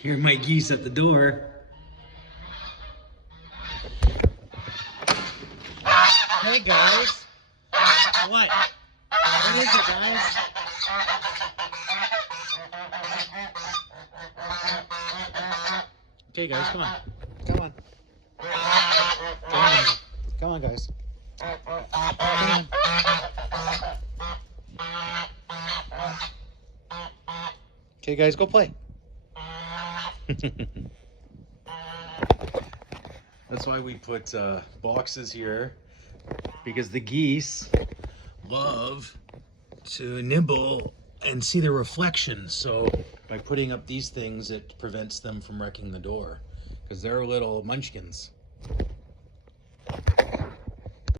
Hear my geese at the door. Hey guys. What? What is it, guys? Okay, guys, come on. Come on. Come on. Come on, guys. Come on. Okay, guys, go play. That's why we put boxes here, because the geese love to nibble and see the reflections. So by putting up these things, it prevents them from wrecking the door, because they're little munchkins.